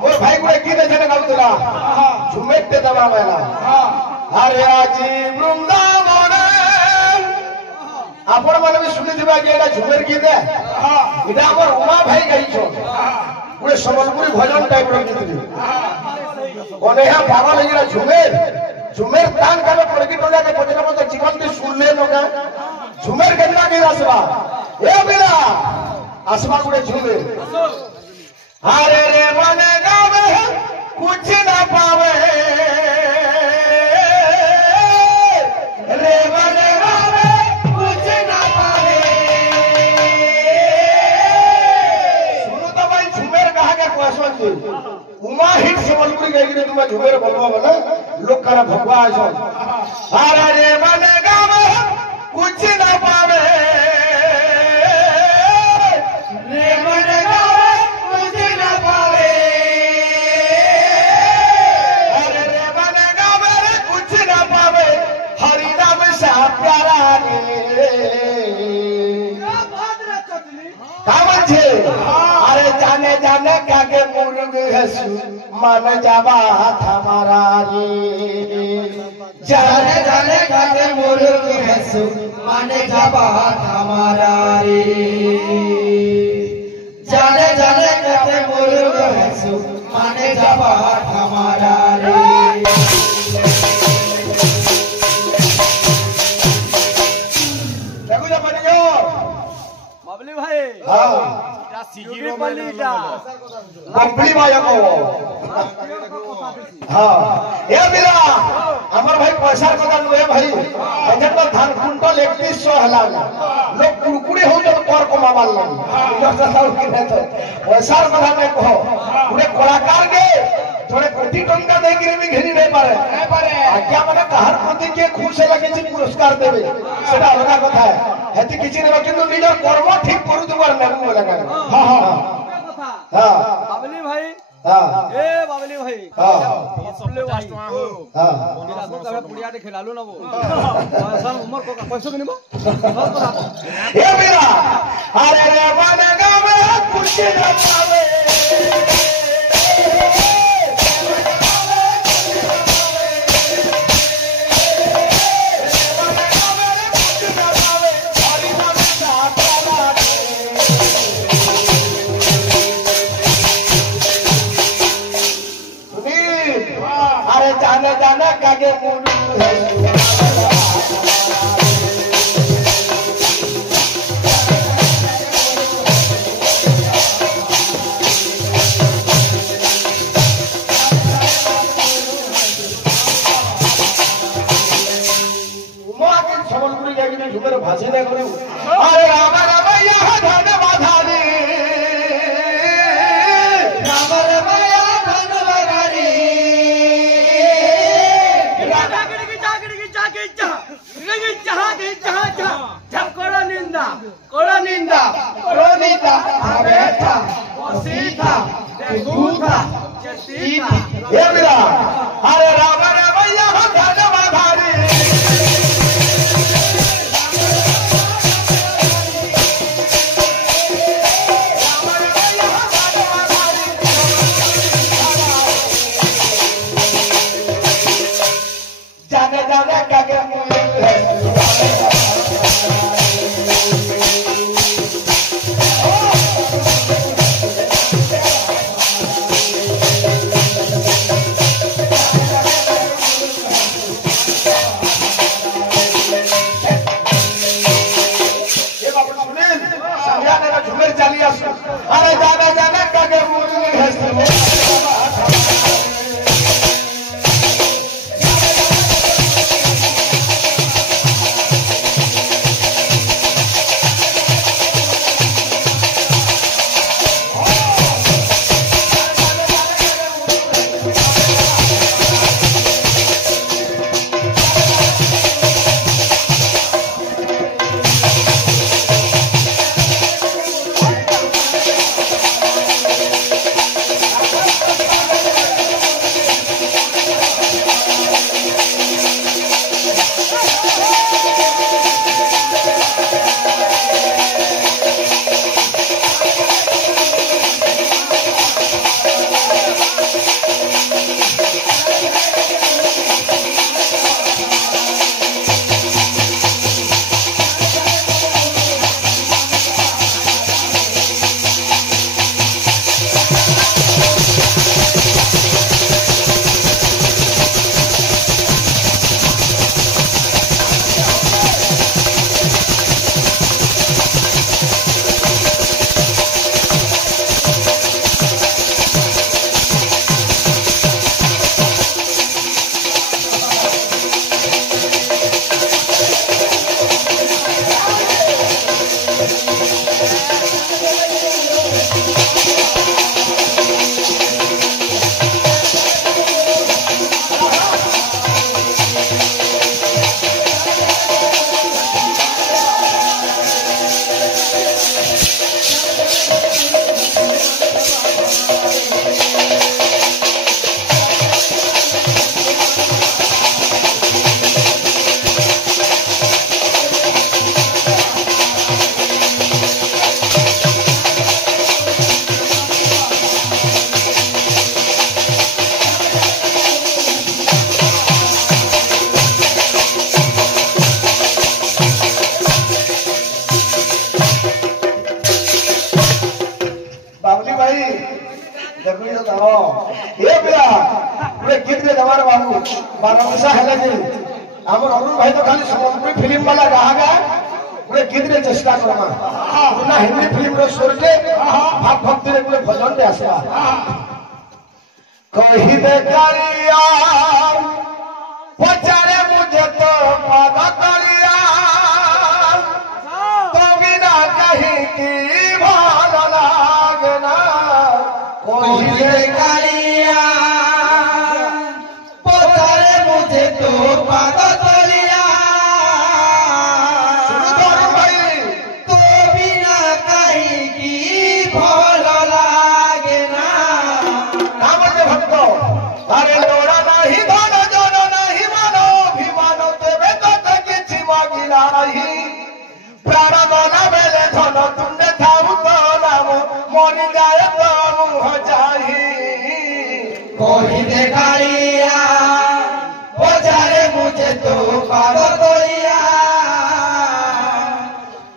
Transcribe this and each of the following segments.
मोर भाई गुड़े की देखे गाउतला झुमेटे दबा मेला अरे आजी वृंदावन आपण माने भी सुनि दिबा कि एटा झुमेर गीत है इटा हमर उमा भाई गाइछो गुड़े संबलपुरी भजन टाइप रो गीत कोने हा पागल लगिरा झुमेर झुमेर तान काले पड़गी टोला के पछरा मत जीवन में सुन ले नका झुमेर केना के आसबा ए बिना आसबा गुड़े झुमेर अरे रे मन गावे कुछ ना पावे रे मन गावे कुछ ना पावे सुनो तो भाई झुमेर कहा के क्वेश्चन जी उमा हिट संबलपुरी गई कि तुम झुमेर बोलबा बोले लोग करा भगवा आछो अरे रे मन गावे कुछ ना पावे रे मन गावे कुछ ना पावे अरे रे मन गावे कुछ ना पावे हरि नाम से प्यारा रे कामन छे अरे जाने जाने क्या के मुर्ग हसु मन जावा हमारा रे जाने जाने क्या के मुर्ग हसु मन जावा हमारा रे जाने जाने क्या के मुर्ग हसु मन जावा हमारा रे देखो जा बन गयो बाबली भाई हां এটা সিজিরো বলিটা कंपनी वाया को हां ए बिरा हमर भाई पैसा कदा नुए भाई एजन धान कुंटल 3100 हला लोग कुरकुरे हो जब कर को मामल लगी जब साल की है तो पैसा कदा ने कहो पूरे कलाकार के थोड़े कोटी टंका दे के भी घेरी नहीं पारे आज्ञा माने कहर प्रति के खुश लगे छी पुरस्कार देबे सेटा अलग कथा है हेति किछि ने किंतु निजर कर्म ठीक करू दुबार नेबू लगा हां हां हां बाबली भाई हां ए बाबली भाई हां 50 टका हो हां बिरासो का पुड़िया दे खेलालू ना वो सन उमर को पैसो के निबो ए मेरा अरे रे मन गावे कुछ न पावे जाने जाने कागे मुनु उमा के संबलपुरी जाके ने झुमेर भाषी ने करे अरे राम राम यह धन बाधारी राम राम यह धन बाधारी कोड़ा निंदा आवेथा सीता दूधा चसीता ये मेरा अरे राम राम यह धन बाधारी जाने जाने क्या क्या झुमेर चाली अरे जाने जाने क्या क्या देखिए तो ये पिला पूरे गीत में जमार बाबू बारमसा है जे हमर अरुण भाई तो खाली सम्पूर्ण फिल्म वाला रहा गया पूरे गीत में चेष्टा करमा ना हिंदी फिल्म रो स्वर के भाव भक्ति रे पूरे भजन दे आसा कहि दे करिया पचारे मुझे तो पादा करिया तो बिना कहीं की भालो लागना कहि दे करिया पचारे मुझे तो पादा करिया तो बिना कहीं की भालो लागना नाम जे भक्तो अरे लोड़ा नहीं धनो जनो नहीं मानो अभिमानो तेरे तो किछि मागिला नहीं प्राण मना बेले धनो तुमने थाऊ तो नाम मोनि गाय तो मुह जाही कोई देखाइया बजारे मुझे तो पागल तोरिया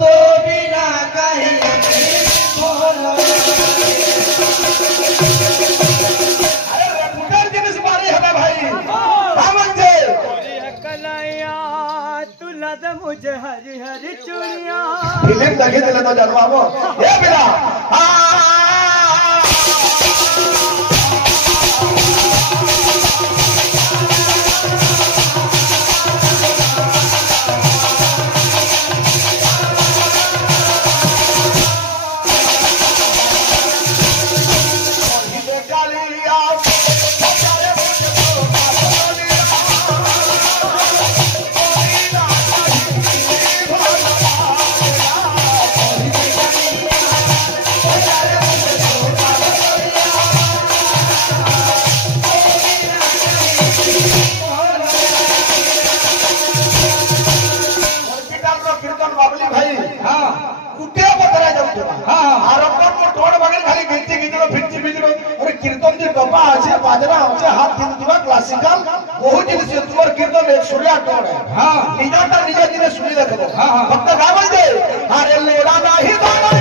तो बिना कहीं बोलो मुझे हरी हरी चूड़िया फिल्म देखी दिले तो जनवाबो ए बिला क्लासिकल बहुत जिनिस तुमर कीर्तन एक सूर्या टोन है हां निजाता निजा दिन सुनी देखो भक्त गावल दे अरे लोड़ा नाही दाना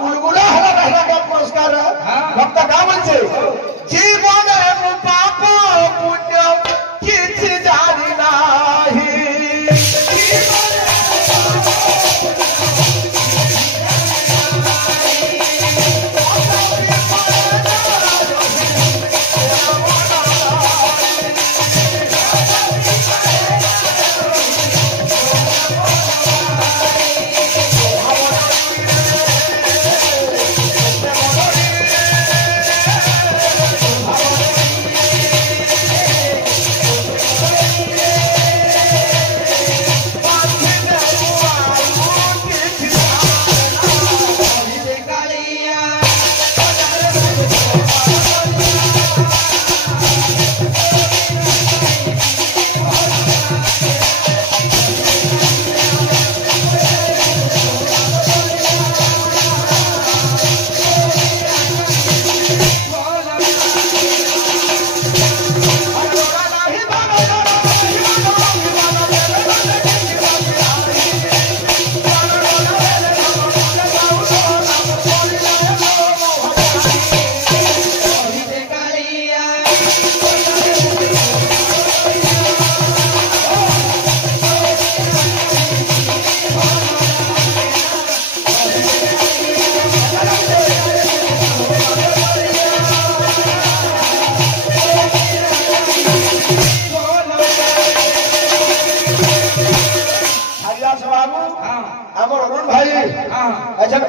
गुलगुला हरा का पुरस्कार भक्त गावल से जीवन पाप पुण्य किछि जानी नाही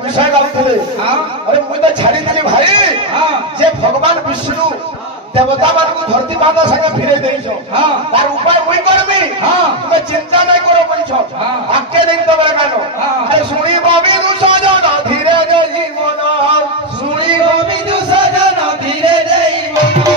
विषय गाउले अरे मुई तो छाड़ी देली भाई जे भगवान विष्णु देवता मान को धरती माता संगे फिरे देइछो तार उपाय मुई करबी तुमे चिंता नहीं करो बोलछो आके दिन तो बरे गानो अरे सुनी बाबी दु सजन धीरे दे जीवन सुनी बाबी दु सजन धीरे दे जीवन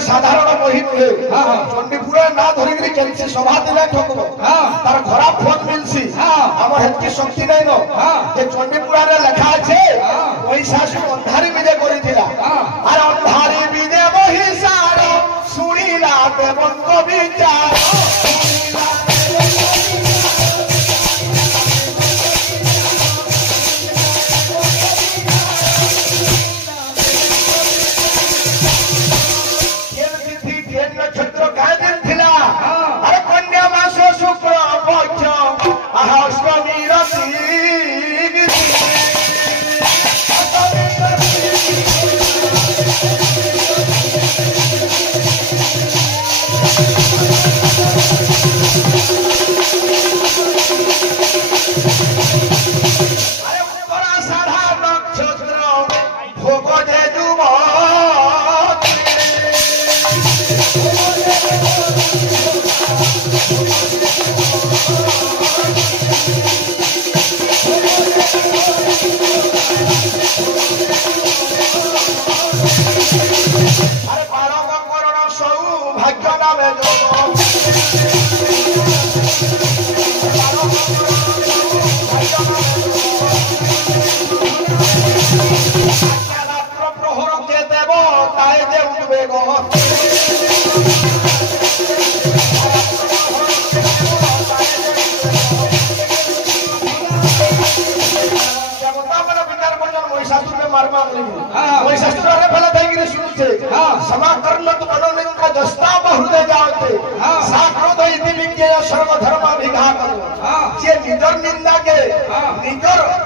साधारण बही नुहे चंडीपुरा ना धरिक चलছি सभा दिला ठकबो तार खराब फल मिलसी हमर हेतकी शक्ति नै न जे चंडीपुरा रे लेखा আছে মহিষাসুর अंधारी विजय করিছিলা আর अंधारी विजय মহিষার শুনিলা দেবঙ্গ বিচার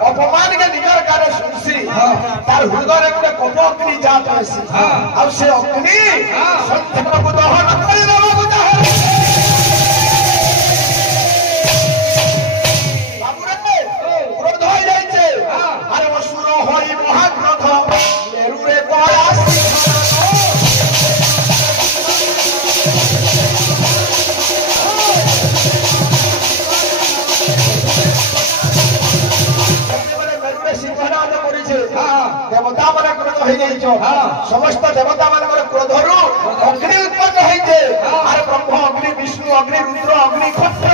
अपमान के निगर कार्य सुनसी तार हृदय गोटे कप अग्नि जात आसी आ से अग्नि संत प्रभु दहन करि देबो चाहे बाबूरे क्रोध हो जाय छे अरे असुर होई महाक्रोध मेरु रे गया देवता मान क्रोध हो समस्त देवता मान क्रोधर अग्नि उत्पन्न होते ब्रह्म अग्नि विष्णु अग्नि रुद्र अग्नि क्षत्र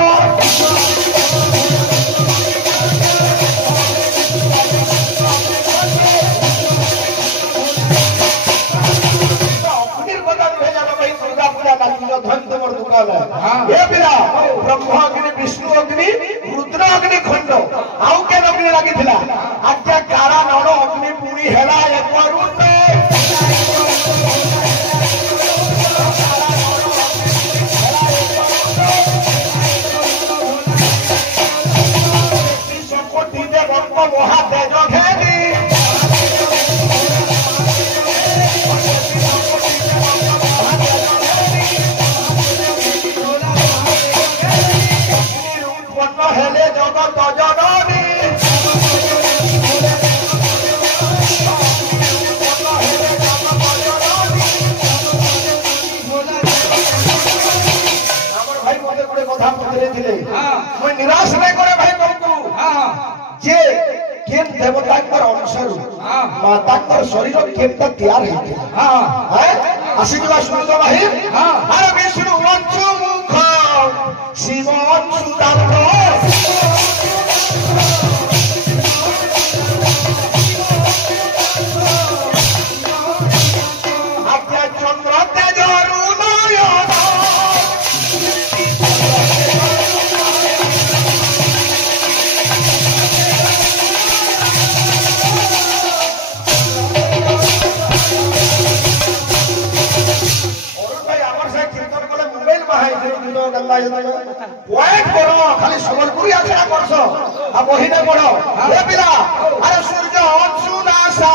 दुर्गा पूजा धन तुम दुकान है ब्रह्म अग्नि विष्णु अग्नि रुद्र अग्नि खंड आउ के अग्नि लगी आज्ञा कारा नड़ अग्नि पुणी है कोटि देवंत महातेज घेरी उत्पन्न हेले जगत जननी निराश नहीं करे भाई तुमको जे केन देवतांकर अंशरू मातांकर शरीर केनता तैयार हेते हैं आशीर्वाद सुनो तो भाई अरे विष्णु अंशु मुख शिव अंशु दंड आज्ञा चंद्र तेज अरुणयन পয়েন্ট করো খালি সম্বলপুরি আখড়া করছো আর বহিনে পড়ো হে পিলা আরে সূর্য অংশু নাসা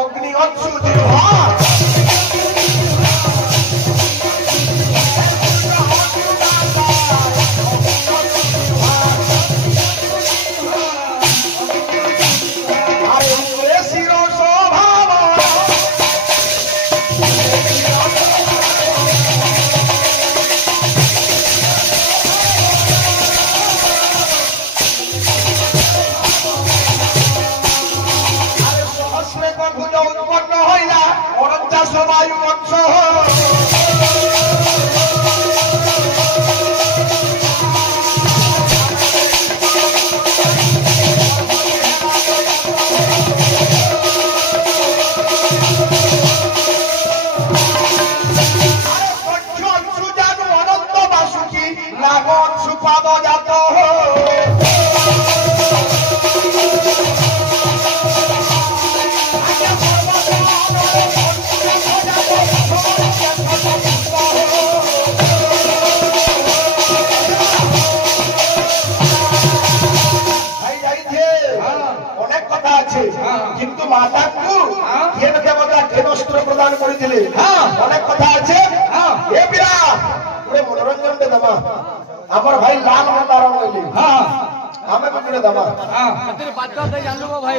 অগ্নি অংশু জিহ্বা আরে উপরে শির স্বভাব উৎপন্ন হয় না অরঞ্চাশ বায়ু বংশ অংশু জানু অনন্ত বাসুকি নাগ অংশু পাদ জাত কিন্তু মাতাকু কেন দেবতা কেন অস্ত্র প্রদান করেছিলেন অনেক কথা আছে এ বিরা পুরো মনোরঞ্জন দে দামা আমার ভাই লাল মাতার হইলি আমি বলে দামা হাতের বাদ্যতে জানলু গো ভাই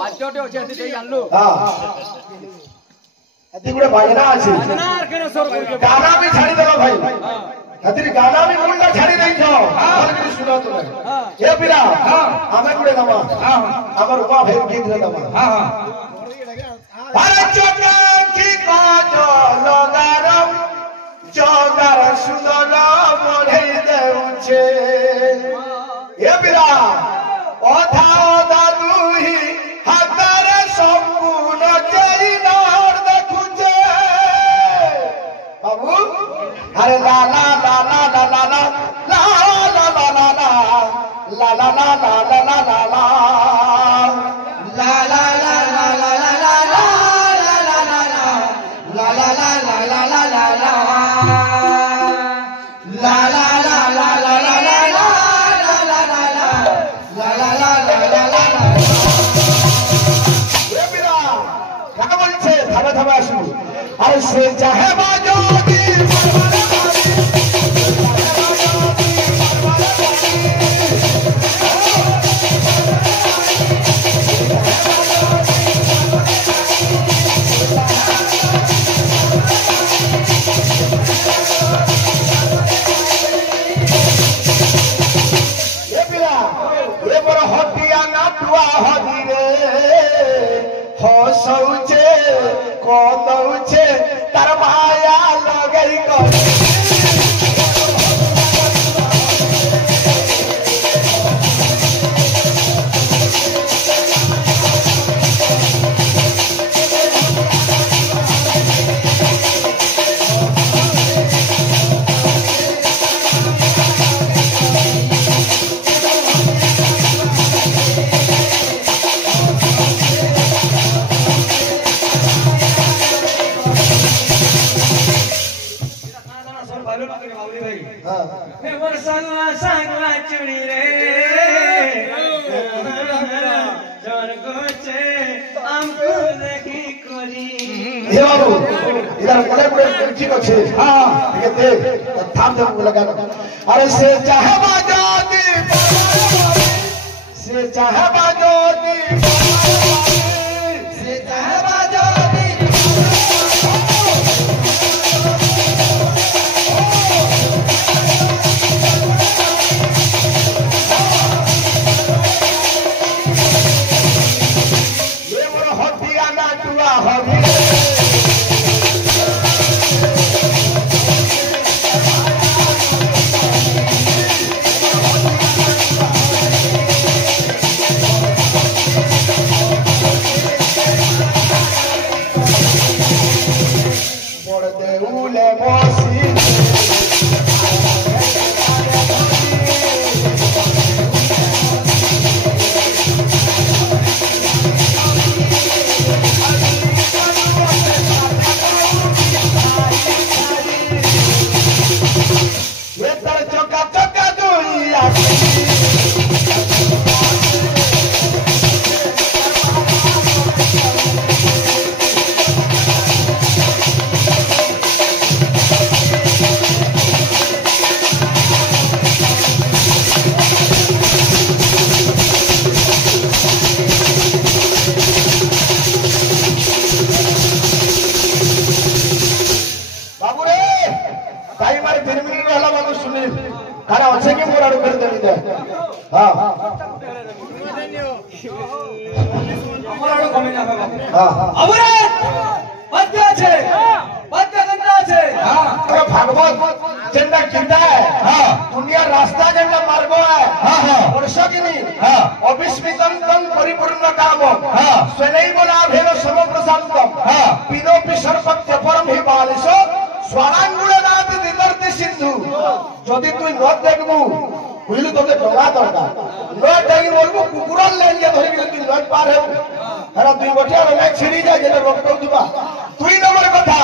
বাদ্যতে আছে হাতে জানলু এতে গুড়ে বাজনা আছে বাজনার কেন সর কইকে গানা भी ছাড়ি দেলো ভাই হাতের গানা भी মুন্ডা ছাড়ি দেইছো আর কি শুনো তুমি এ বিরা আমি গুড়ে দামা আমার উপা ভাই গীত রে দামা ভারত চক্রাঙ্কি কাজ লগারম জগার সুদল মঢ়েই দেউছে এ বিরা অধা অধা দুহি হাতারে সম্পূর্ণ জৈনার দেখুছে বাবু আরে লা লা লা লা লা লা লা লা লা লা লা লা লা লা লা লা লা লা লা अरे से चाहे बाजो हसौचे कदौचे तार माया लगई कर संगवा चुनी रे जन गोचे हमको देखी कोरी हे बाबू इधर बड़े ठीक अच्छे हां ठीक है देख थाम दे लगा अरे से चाहे बाजोदी से चाहे बाजोदी से चाहे बाजोदी खाना अच्छे की मोरा कर दे दे हां আমার আরো কমে না বাবা हां আবরে বাদ্য আছে বাদ্য যন্ত্র আছে तो भागवत झंडा गिरता है हां दुनिया रास्ता झंडा मार्ग है हां हां वर्षा की नहीं हां अविस्मितम तम परिपूर्ण काम हां स्वनै बोला भेलो समग्र शांतम हां पिनो पिसर पत्य परम हि बालिसो स्वारांगुल नाथ दिदर्ति सिंधु যদি তুই নদ দেখবু বুঝলি তোকে ডঙ্গা দরকার নদ দেখি বলবো কুকুরাল লাইন ধরে গেলে তুই নদ পার হেবু এরা তুই বটিয়া রে ছিড়ি যায় যেটা রক্ত দিবা তুই নম্বর কথা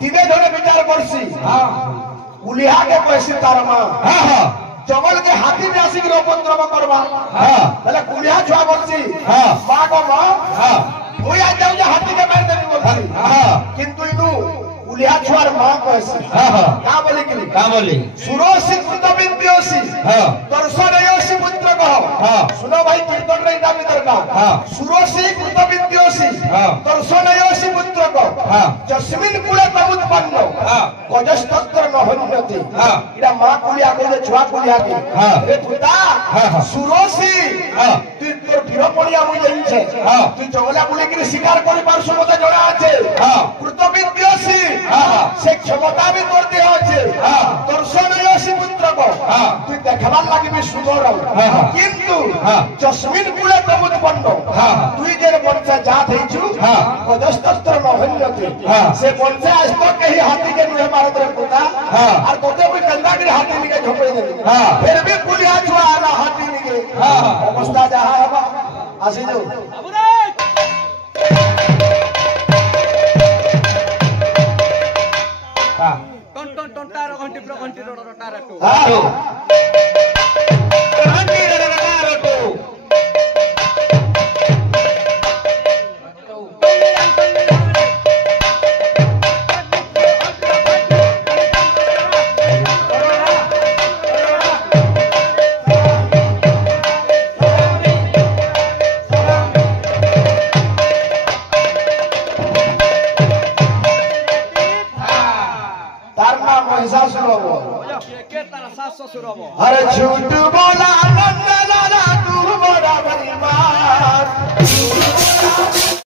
দিনে ধরে বিচার করছি কুলিহা के पैसे तारमा हां हां जंगल के हाथी में आसी के उपद्रव करबा हां তাহলে কুলিহা ছুয়া করছি हां মা গো মা हां তুই আজ যাও যে হাতি के मार देबी বলছি हां কিন্তু ইনু কুলিহা ছুয়ার মা কইছে हां हां का बोली कि का बोली सुरोसी कृतबिंद्योसी हां दर्शनयोसी पुत्र कह हां सुनो भाई कीर्तन रे इटा भीतर का हां सुरोसी कृतबिंद्योसी हां दर्शनयोसी पुत्र कह हां जस्मिन कुले तमुत्पन्न हां गजस्तत्र নহন্যতি हां इटा मां कुलिया कहे छुआ कुलिया के हां रे पुता हां सुरोसी हां তুই তোর ভিড় পড়িয়া মুই যাইছে हां তুই জঙ্গলা বুলি কি শিকার করি পারছ মতে জনা আছে हां कृतबिंद्योसी हां সে ক্ষমতা भी তোর দেহ আছে हां দর্শনয়োসি পুত্র কো हां তুই দেখাবার লাগিবি সুন্দর কিন্তু জস্মিন কুলে তমুৎপন্ন हां তুই যে বংশ জাত হইছু हां গজস্তত্র নহন্যতি हां সে বংশ আজ তো কহি হাতি के नुहे मारत रे पुता हां और तोते कोई कंदा के हाथी निके झोपई दे हां फिर भी कुलिया छुआ आला हाथी निके हां अवस्था जहां है आसी जो আবরে हां টন টন টন টার ঘন্টি প্র ঘন্টি টার টু हां घंटी रटो तार नाम महिषासुर हो কে তার শাস শ্বশুর হবো अरे झूठ बोला नंद लाला तू बड़ा बदमाश